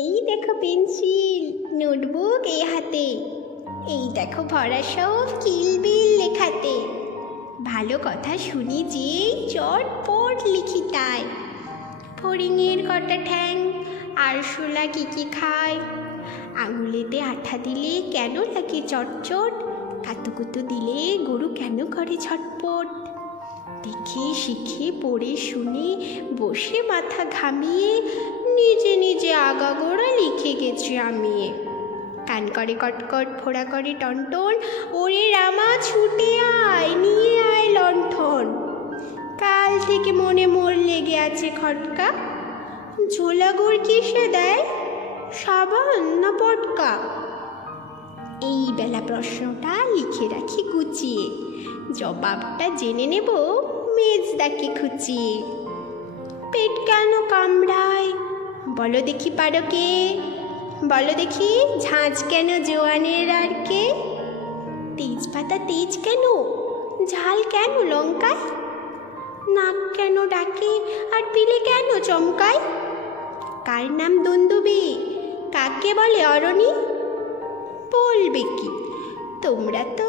এই দেখো pencil, notebook এই হাতে, এই দেখো ভরা সব কিলবিল লেখাতে। ভালো কথা শুনি যে চটপট লিখি তাই। ফড়িংয়ের কটা ঠ্যাং, আরশোলা কি কি খায়, আঙুলেতে আঠা দিলে কেন লাগে চটচট, কাতুকুতু দিলে গরু কেন করে ছটপট। দেখে শিখে পড়ে শুনে বসে মাথা ঘামিয়ে নিজে নিজে আগাগোড়া লিখে গেছি আমি। কান করে কটকট, ফোড়া করে টনটন, ওরে রামা ছুটে আয়, নিয়ে আয় লণ্ঠন। কাল থেকে মনে মোর লেগে আছে খটকা, ঝোলা গুড় কিসে দেয়, সাবান না পটকা। এই বেলা প্রশ্নটা লিখে রাখি গুছিয়ে, জবাবটা জেনে নেব মেজদাকে খুঁচিয়ে। পেট কেন কামড়ায় বলো দেখি পারো কে, বলো দেখি ঝাঁঝ কেন জোয়ানের আর কে, তেজপাতা তেজ কেন, ঝাল কেন লঙ্কায়, নাক কেন ডাকে আর পিলে কেন চমকায়, কার নাম দুন্দুবি, কাকে বলে অরণি, বলবে কি তোমরা তো